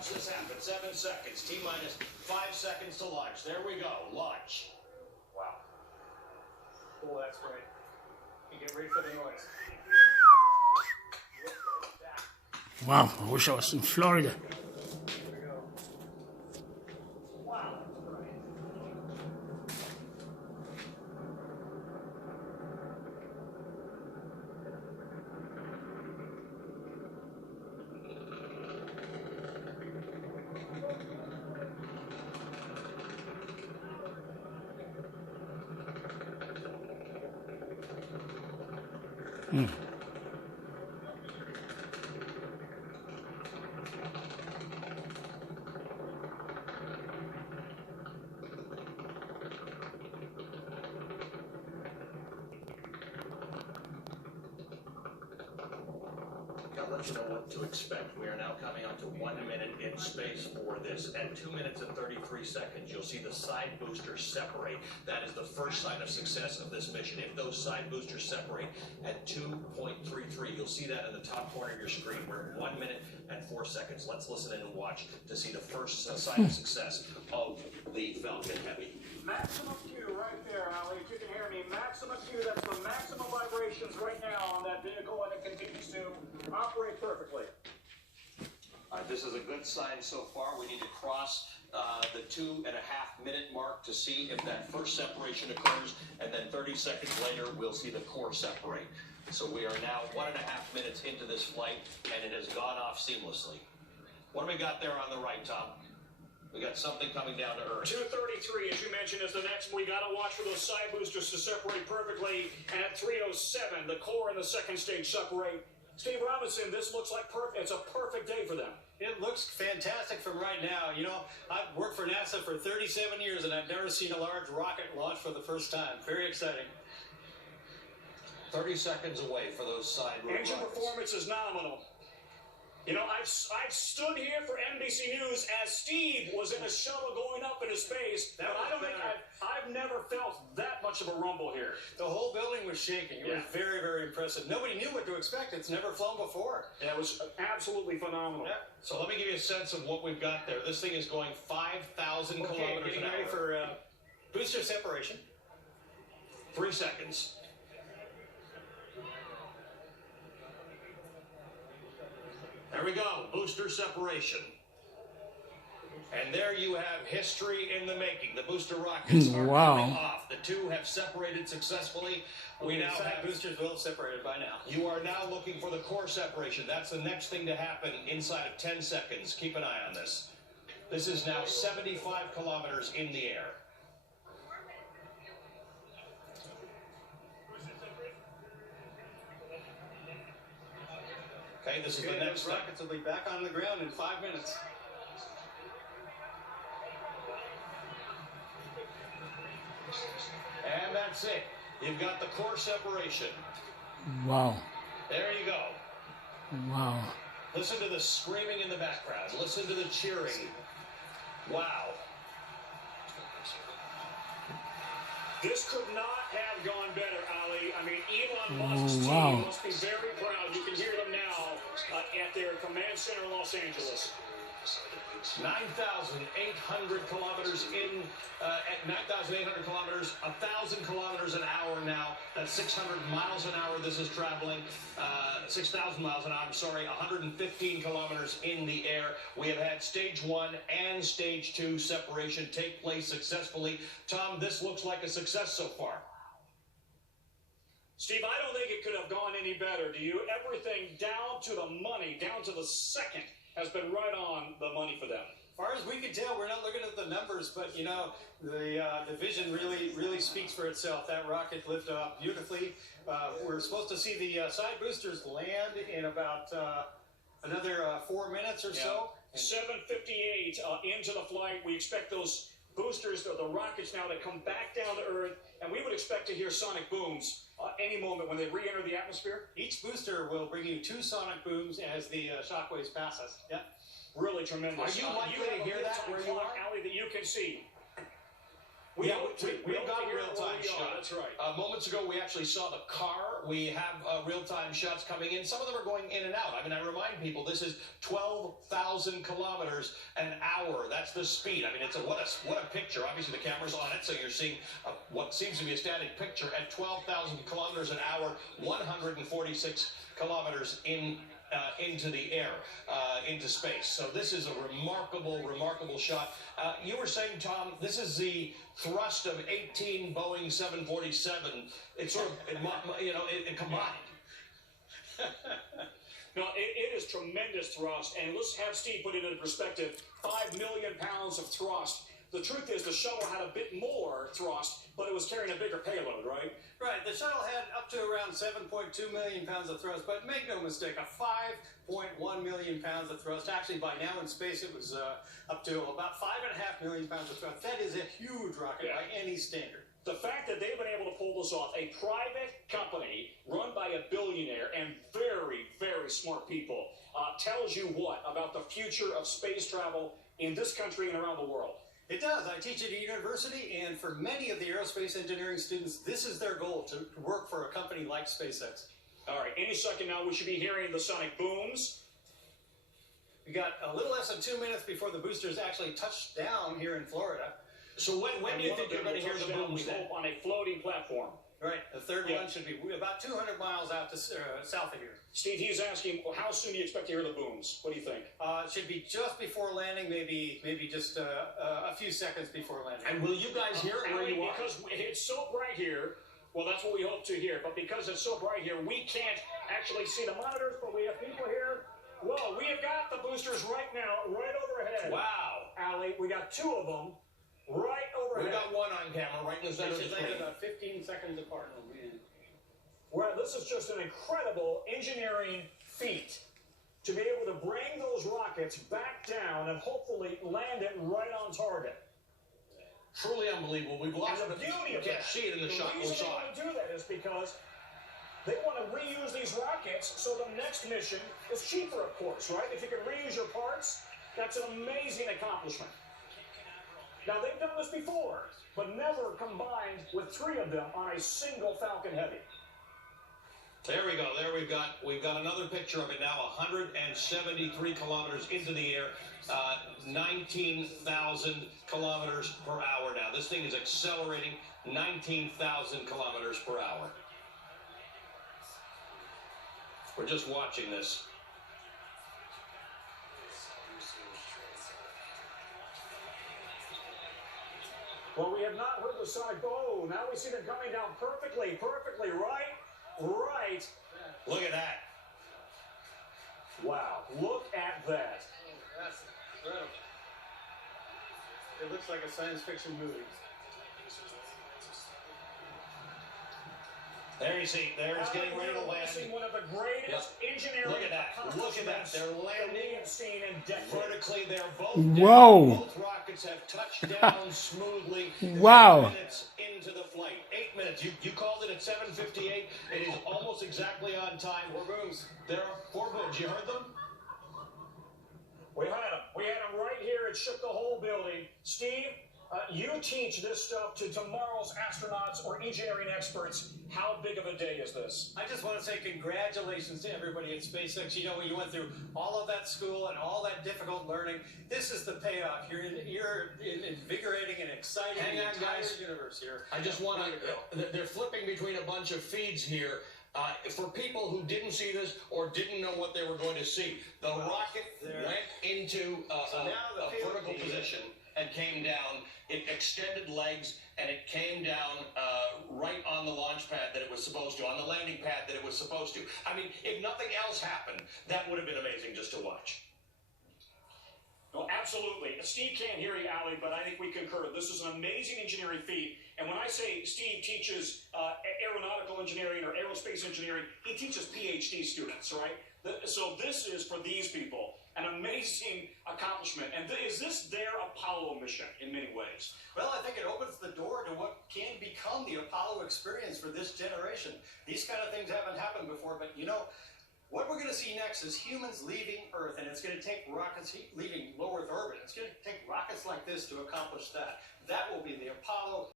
Watch this happen. 7 seconds. T-minus 5 seconds to launch. There we go. Launch. Wow. Oh, that's great. You get ready for the noise. Wow, I wish I was in Florida. Here we go. Wow, that's great. I'll let you know what to expect. We are now coming up to 1 minute in space for this. At 2 minutes and 33 seconds, you'll see the side boosters separate. That is the first sign of success of this mission. If those side boosters separate at 2.33, you'll see that in the top corner of your screen. We're at 1 minute and 4 seconds. Let's listen in and watch to see the first sign of success of the Falcon Heavy. Maximum Q right there, Ali. If you can hear me, maximum Q, that's the maximum vibrations right now on that vehicle, and it continues to operate perfectly. This is a good sign so far. We need to cross the 2.5 minute mark to see if that first separation occurs, and then 30 seconds later, we'll see the core separate. So we are now 1.5 minutes into this flight, and it has gone off seamlessly. What do we got there on the right, Tom? We got something coming down to Earth. 233, as you mentioned, is the next. We got to watch for those side boosters to separate perfectly. And at 307, the core and the second stage separate. Steve Robinson, this looks like perfect. It's a perfect day for them. It looks fantastic from right now. You know, I've worked for NASA for 37 years, and I've never seen a large rocket launch for the first time. Very exciting. 30 seconds away for those side rockets. Engine performance is nominal. You know, I've stood here for NBC News as Steve was in a shuttle going up into space, but I don't think I've never felt that much of a rumble here. The whole building was shaking. It was very, very impressive. Nobody knew what to expect. It's never flown before. Yeah, it was absolutely phenomenal. Yeah. So let me give you a sense of what we've got there. This thing is going 5,000 kilometers getting an hour. ready for booster separation. 3 seconds. There we go, booster separation. And there you have history in the making. The booster rockets are coming off. The two have separated successfully. We now have boosters will have separated by now. You are now looking for the core separation. That's the next thing to happen inside of 10 seconds. Keep an eye on this. This is now 75 kilometers in the air. Okay, this is the next thing. Rockets will be back on the ground in 5 minutes. And that's it. You've got the core separation. Wow. There you go. Wow. Listen to the screaming in the background. Listen to the cheering. Wow. This could not have gone better, Ali. I mean, Elon Musk's team must be very proud. You can hear them now at their command center in Los Angeles. 9,800 kilometers in, at 9,800 kilometers, 1,000 kilometers an hour now. That's 600 miles an hour this is traveling. 6,000 miles an hour, I'm sorry, 115 kilometers in the air. We have had stage 1 and stage 2 separation take place successfully. Tom, this looks like a success so far. Steve, I don't think it could have gone any better. Do you? Everything down to the money, down to the second, has been right on the money for them. As far as we can tell, we're not looking at the numbers, but you know, the vision really speaks for itself. That rocket lifted off beautifully. We're supposed to see the side boosters land in about another 4 minutes or so. 7:58 into the flight. We expect those boosters, the rockets now, to come back down to Earth, and we would expect to hear sonic booms any moment when they re-enter the atmosphere. Each booster will bring you 2 sonic booms as the shockwaves pass us. Yeah. Really tremendous. Are you likely to hear that where you are? Ali, that you can see. We Yeah, hope to we've hear got where real-time we are. shots. That's right. Moments ago, we actually saw the car. We have real-time shots coming in. Some of them are going in and out. I mean, I remind people, this is 12,000 kilometers an hour. That's the speed. I mean, what a picture. Obviously, the camera's on it, so you're seeing what seems to be a static picture at 12,000 kilometers an hour, 146 kilometers into the air, into space. So this is a remarkable shot. You were saying, Tom, this is the thrust of 18 Boeing 747. It's sort of, it combined. No, it is tremendous thrust, and let's have Steve put it into perspective. 5 million pounds of thrust. The truth is the shuttle had a bit more thrust, but it was carrying a bigger payload, right? Right, the shuttle had up to around 7.2 million pounds of thrust, but make no mistake, a 5.1 million pounds of thrust. Actually, by now in space, it was up to about 5.5 million pounds of thrust. That is a huge rocket by any standard. The fact that they've been able to pull this off, a private company run by a billionaire and very smart people, tells you what about the future of space travel in this country and around the world? It does. I teach at a university, and for many of the aerospace engineering students, this is their goal, to work for a company like SpaceX. All right, any second now, we should be hearing the sonic booms. We got a little less than 2 minutes before the boosters actually touch down here in Florida. So when do you think you're going to hear the booms then? On a floating platform. Right, the third one should be about 200 miles out to south of here. Steve, he's asking, well, how soon do you expect to hear the booms? What do you think? It should be just before landing, maybe just a few seconds before landing. And will you guys hear it where you are? Because it's so bright here, well, that's what we hope to hear, but because it's so bright here, we can't actually see the monitors, but we have people here. Whoa, we have got the boosters right now, right overhead. Wow. Allie, we got two of them right overhead. We've got one on camera right in the center of the They should land screen. about 15 seconds apart. Well, this is just an incredible engineering feat to be able to bring those rockets back down and hopefully land it right on target. Truly unbelievable. We've lost And the beauty of can't that, see it in the shot we reason saw. they want to do that is because they want to reuse these rockets so the next mission is cheaper, of course, right? If you can reuse your parts, that's an amazing accomplishment. Now, they've done this before, but never combined with three of them on a single Falcon Heavy. There we go. There we've got another picture of it now. 173 kilometers into the air, 19,000 kilometers per hour now. This thing is accelerating 19,000 kilometers per hour. We're just watching this. Well, we have not heard the sonic. Oh, now we see them coming down perfectly, right? Right. Look at that. Wow, look at that. That's incredible. It looks like a science fiction movie. There you see. There it's getting ready to land. One of the greatest engineering Look at that. Look at that. They're landing seen in decades. vertically. They're both Whoa. down. Both rockets have touched down smoothly. Wow. 8 minutes into the flight. 8 minutes. You called it at 7:58. It is almost exactly on time. 4 booms. There are 4 booms. You heard them? We had them. We had them right here. It shook the whole building. Steve, you teach this stuff to tomorrow's astronauts or engineering experts. How big of a day is this? I just want to say congratulations to everybody at SpaceX. You know, you went through all of that school and all that difficult learning. This is the payoff. You're invigorating and exciting Hang the on, entire guys. universe here. I just want to. They're flipping between a bunch of feeds here. For people who didn't see this or didn't know what they were going to see, the rocket went into a vertical position and came down. It extended legs and it came down right on the launch pad that it was supposed to, on the landing pad that it was supposed to. I mean, if nothing else happened, that would have been amazing just to watch. No, absolutely. Steve can't hear you, Allie, but I think we concur. This is an amazing engineering feat. And when I say Steve teaches aeronautical engineering or aerospace engineering, he teaches PhD students, right? So this is, for these people, an amazing accomplishment. And is this their Apollo mission in many ways? Well, I think it opens the door to what can become the Apollo experience for this generation. These kind of things haven't happened before, but you know, what we're going to see next is humans leaving Earth, and it's going to take rockets leaving low Earth orbit. It's going to take rockets like this to accomplish that. That will be the Apollo